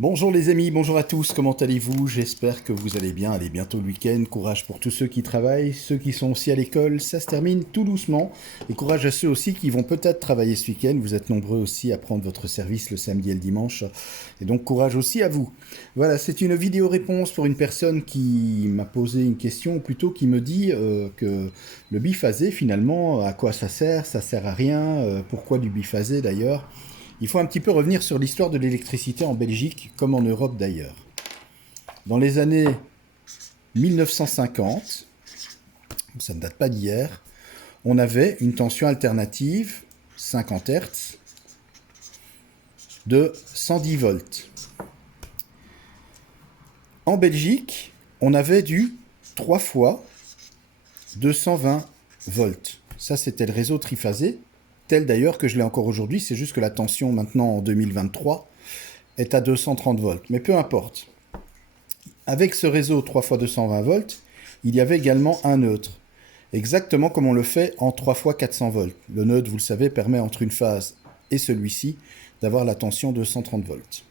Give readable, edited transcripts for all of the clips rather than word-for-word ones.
Bonjour les amis, bonjour à tous, comment allez-vous? J'espère que vous allez bien, allez bientôt le week-end, courage pour tous ceux qui travaillent, ceux qui sont aussi à l'école, ça se termine tout doucement, et courage à ceux aussi qui vont peut-être travailler ce week-end, vous êtes nombreux aussi à prendre votre service le samedi et le dimanche, et donc courage aussi à vous. Voilà, c'est une vidéo réponse pour une personne qui m'a posé une question, ou plutôt qui me dit que le biphasé finalement, à quoi ça sert à rien, pourquoi du biphasé d'ailleurs? Il faut un petit peu revenir sur l'histoire de l'électricité en Belgique, comme en Europe d'ailleurs. Dans les années 1950, ça ne date pas d'hier, on avait une tension alternative, 50 Hz, de 110 volts. En Belgique, on avait du 3 fois 220 volts. Ça, c'était le réseau triphasé, tel d'ailleurs que je l'ai encore aujourd'hui, c'est juste que la tension maintenant en 2023 est à 230 volts. Mais peu importe. Avec ce réseau 3 fois 220 volts, il y avait également un neutre. Exactement comme on le fait en 3 fois 400 volts. Le neutre, vous le savez, permet entre une phase et celui-ci d'avoir la tension de 130 volts.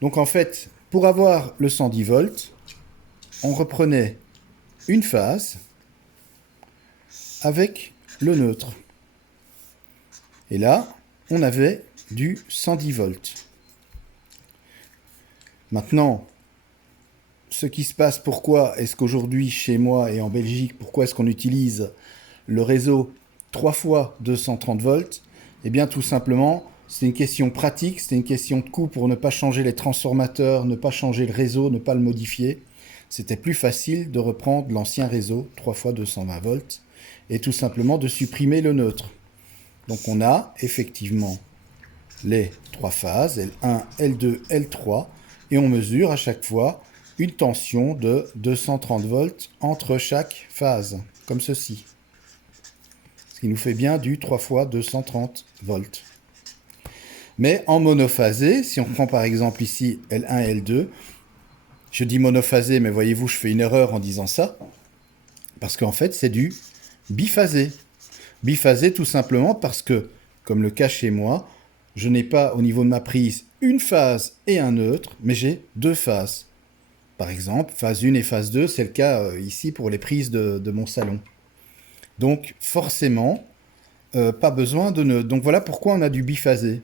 Donc en fait, pour avoir le 110 volts, on reprenait une phase avec le neutre. Et là, on avait du 110 volts. Maintenant, ce qui se passe, pourquoi est-ce qu'aujourd'hui, chez moi et en Belgique, pourquoi est-ce qu'on utilise le réseau 3 fois 230 volts? Eh bien, tout simplement, c'est une question pratique, c'est une question de coût pour ne pas changer les transformateurs, ne pas changer le réseau, ne pas le modifier. C'était plus facile de reprendre l'ancien réseau 3 fois 220 volts et tout simplement de supprimer le neutre. Donc on a effectivement les trois phases, L1, L2, L3, et on mesure à chaque fois une tension de 230 volts entre chaque phase, comme ceci. Ce qui nous fait bien du 3 fois 230 volts. Mais en monophasé, si on prend par exemple ici L1 et L2, je dis monophasé, mais voyez-vous, je fais une erreur en disant ça, parce qu'en fait c'est du biphasé. Biphasé tout simplement parce que, comme le cas chez moi, je n'ai pas au niveau de ma prise une phase et un neutre, mais j'ai deux phases. Par exemple, phase 1 et phase 2, c'est le cas ici pour les prises de mon salon. Donc forcément, pas besoin de neutre. Donc voilà pourquoi on a du biphasé.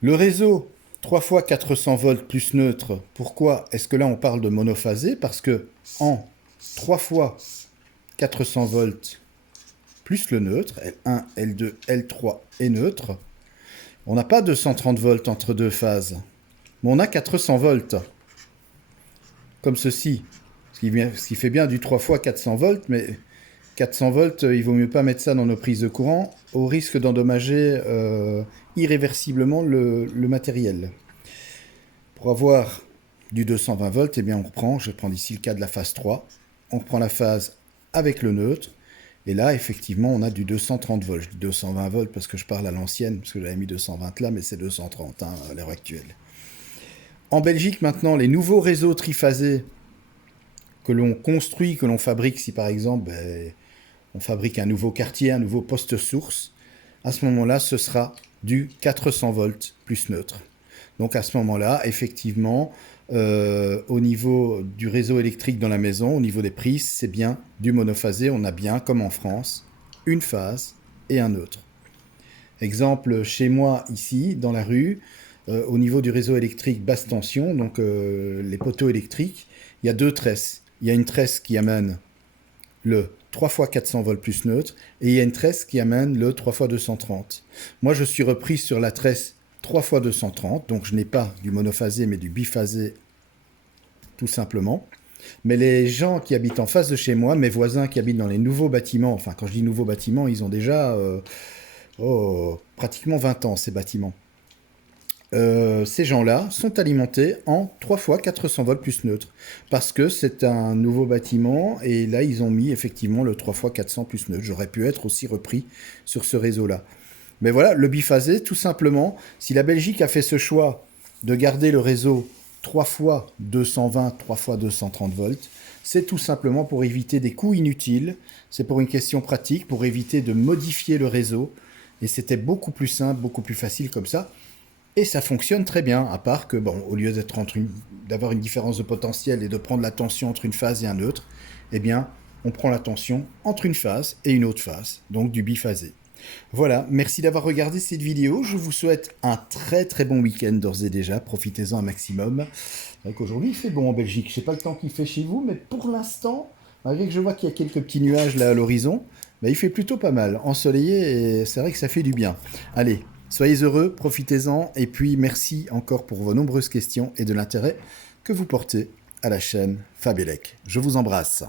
Le réseau 3 fois 400 volts plus neutre, pourquoi est-ce que là on parle de monophasé? Parce que en 3 fois 400 volts plus le neutre, L1, L2, L3 et neutre, on n'a pas 230 volts entre deux phases, mais on a 400 volts, comme ceci, ce qui fait bien du 3 fois 400 volts, mais 400 volts, il vaut mieux pas mettre ça dans nos prises de courant, au risque d'endommager irréversiblement le matériel. Pour avoir du 220 volts, eh bien on reprend, je vais prendre ici le cas de la phase 3, on reprend la phase avec le neutre, et là, effectivement, on a du 230 volts. Je dis 220 volts parce que je parle à l'ancienne, parce que j'avais mis 220 là, mais c'est 230 à l'heure actuelle. En Belgique, maintenant, les nouveaux réseaux triphasés que l'on construit, que l'on fabrique, si par exemple, on fabrique un nouveau quartier, un nouveau poste source, à ce moment-là, ce sera du 400 volts plus neutre. Donc à ce moment-là, effectivement, au niveau du réseau électrique dans la maison, au niveau des prises, c'est bien du monophasé. On a bien, comme en France, une phase et un neutre. Exemple, chez moi, ici, dans la rue, au niveau du réseau électrique basse tension, donc les poteaux électriques, il y a deux tresses. Il y a une tresse qui amène le 3 fois 400 volts plus neutre, et il y a une tresse qui amène le 3 fois 230. Moi, je suis repris sur la tresse 3 fois 230, donc je n'ai pas du monophasé, mais du biphasé, tout simplement. Mais les gens qui habitent en face de chez moi, mes voisins qui habitent dans les nouveaux bâtiments, enfin quand je dis nouveaux bâtiments, ils ont déjà pratiquement 20 ans, ces bâtiments. Ces gens-là sont alimentés en 3 fois 400 volts plus neutre. Parce que c'est un nouveau bâtiment, et là, ils ont mis effectivement le 3 fois 400 plus neutre. J'aurais pu être aussi repris sur ce réseau-là. Mais voilà, le biphasé, tout simplement, si la Belgique a fait ce choix de garder le réseau 3 fois 220, 3 fois 230 volts, c'est tout simplement pour éviter des coûts inutiles, c'est pour une question pratique, pour éviter de modifier le réseau, et c'était beaucoup plus simple, beaucoup plus facile comme ça. Et ça fonctionne très bien, à part que, bon, au lieu d'avoir une différence de potentiel et de prendre la tension entre une phase et un autre, eh bien, on prend la tension entre une phase et une autre phase, donc du biphasé. Voilà, merci d'avoir regardé cette vidéo. Je vous souhaite un très très bon week-end d'ores et déjà. Profitez-en un maximum. Donc aujourd'hui, il fait bon en Belgique. Je ne sais pas le temps qu'il fait chez vous, mais pour l'instant, malgré que je vois qu'il y a quelques petits nuages là à l'horizon, bah, il fait plutôt pas mal, ensoleillé, et c'est vrai que ça fait du bien. Allez, soyez heureux, profitez-en, et puis merci encore pour vos nombreuses questions et de l'intérêt que vous portez à la chaîne Fabelec. Je vous embrasse.